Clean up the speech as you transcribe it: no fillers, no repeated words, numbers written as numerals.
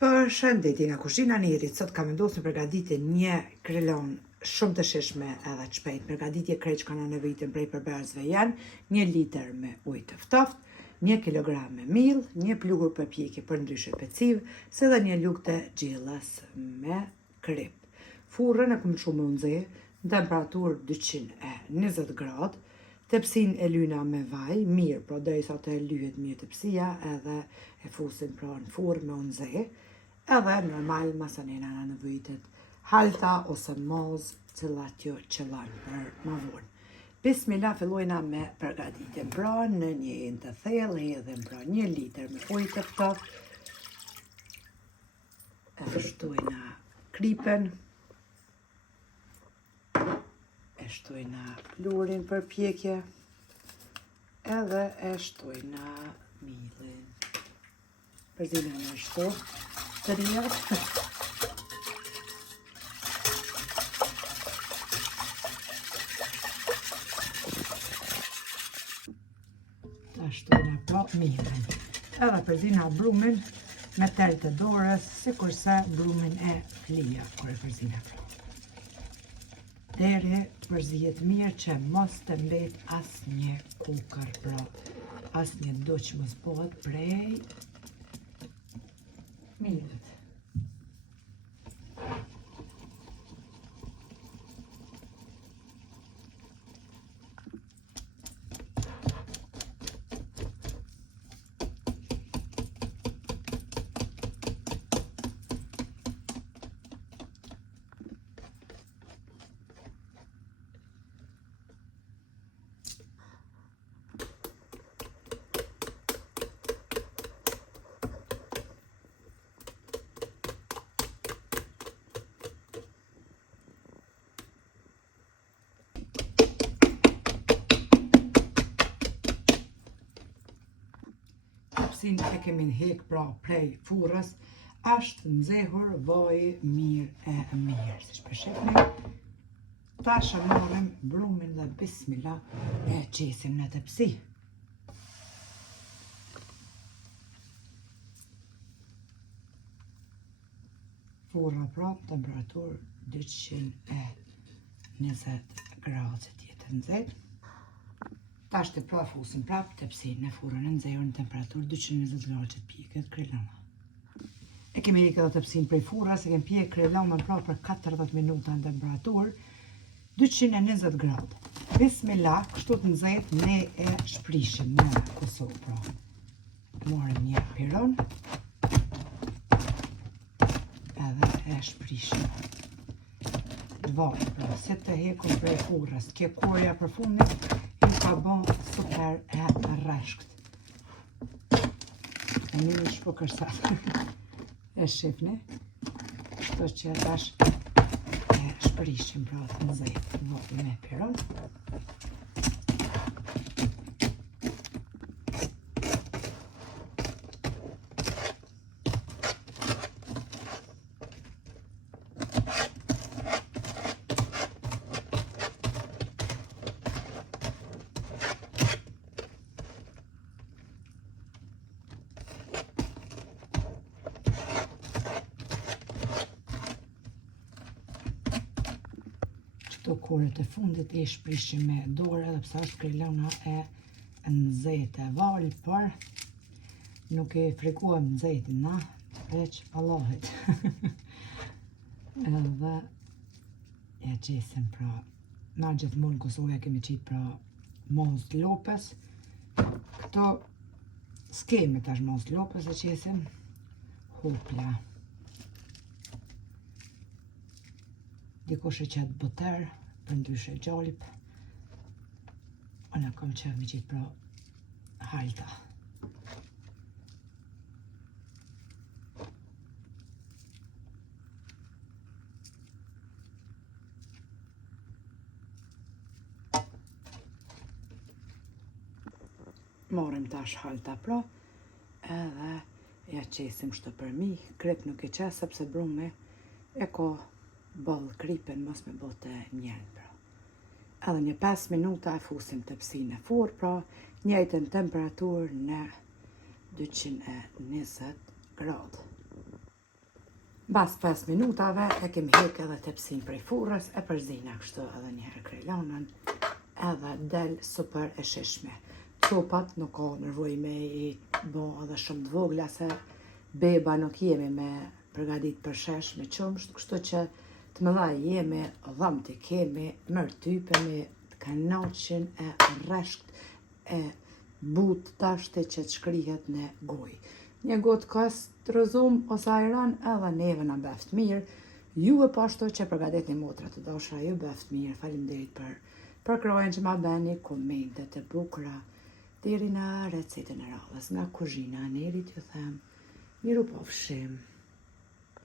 Përshëndetje nga kuzhina e Nirit. Sot kam vendosur të përgatitem një krelon shumë të shishme edhe të shpejt. Përgatitje kreç kanë nevojën prej përberzve janë 1 litër me ujë të ftoftë, 1 kilogram me miell, 1 pluhur përpjekje për ndryshe peciv, se dhe 1 lugë të gjellës me krip. Furrën e kam shumë me nxehtë, në temperaturë 220 gradë. Tepsin e lyna me vaj, mirë, pro derisa të lyhet mirë tepsia, edhe e fusin pra në furrë me nxehtë. Edhe normal masanena në nevojitet halta ose moz cilat jo qëllan për ma vonë. Bismillah, fillojna me përgatitjen. Pra në një enë të thellë hedhim pra 1 litër me ujë të ftoftë. E shtojna kripen. E shtojna pluhurin për pjekje. Edhe e shtojna miellin. Përzina në shto të rijat. Ta shtojna pra miellin. Edhe përzina brumin me tel të dorës, sikurse brumin e flija kur e përzina pra. Deri përzihet mirë që mos të mbet asnjë kukër pra, asnjë duq mos bëhet prej miellit. Tepsin e kemi hek pra prej furrës, është nxehur vaji mirë e mirë, siç po shihni. Tash e marrim brumin dhe bismillah e qesim në tepsi. Furra pra temperaturë 220 gradë që t'jetë nxehtë. Tash të pra fusim prap tepsin në furrën e nxehur në temperaturë 220 gradë që t'pjeket krelama. E kemi rikë edhe tepsin prej furrës, e kemi pjek krelamën pra për 40 minuta në temperaturë 220 gradë. Bismillah, kështu të nxehtë ne e shprishim në Kosovë pra. Marrim një piron edhe e shprishim. Vaj pra, si të hekur prej furrës, kjo korja për fundit ka bon super e rreshkt. E një shpo kërsat. E shifni. Kështu që tash e shprishim pra të nxehtë vojë me piron. Këto korët e fundit e shprishim me dorë edhe pse është krelona e nxehtë e val, por nuk e frikuam nxehtin na, veç Allahit. Edhe e qesim pra, na gjithmonë Kosovëja kemi qit pra mos lopës. Këto s'kemi tash mos lopës, e qesim hopla. Dikush e qetë boter, për ndryshe gjalp. Ona kam qef me qitë pra halta. Marrim tash halta pra, edhe ja qesim shto për mi, krip nuk e qes, sepse brumi e ka ballë kripen mos me bote njën pra. Edhe një 5 minuta e fusim tepsin e furrë pra, njëjtën temperaturë në 220 gradë. Bas 5 minutave e kemi hek edhe tepsin prej furrës, e përzina kështu edhe njëherë krelonën, edhe del super e shishme. Copat nuk ka nevojë me i bo edhe shumë të vogla se beba nuk jemi me përgadit për shesh me qumsht, kështu që të mëdha jemi, dhëmt i kemi, mërtypemi, të kanoqin e rresht e but tashti që të shkrihet në gojë. Një gotë kas të rëzum ose ajran edhe neve na beft mirë. Ju e pashto që përgadit një motra të dashra, ju beft mirë. Faleminderit për krojen që ma beni, komentet e bukura, deri në recetën e radhës nga kuzhina e Nerit, ju them, miru pafshim.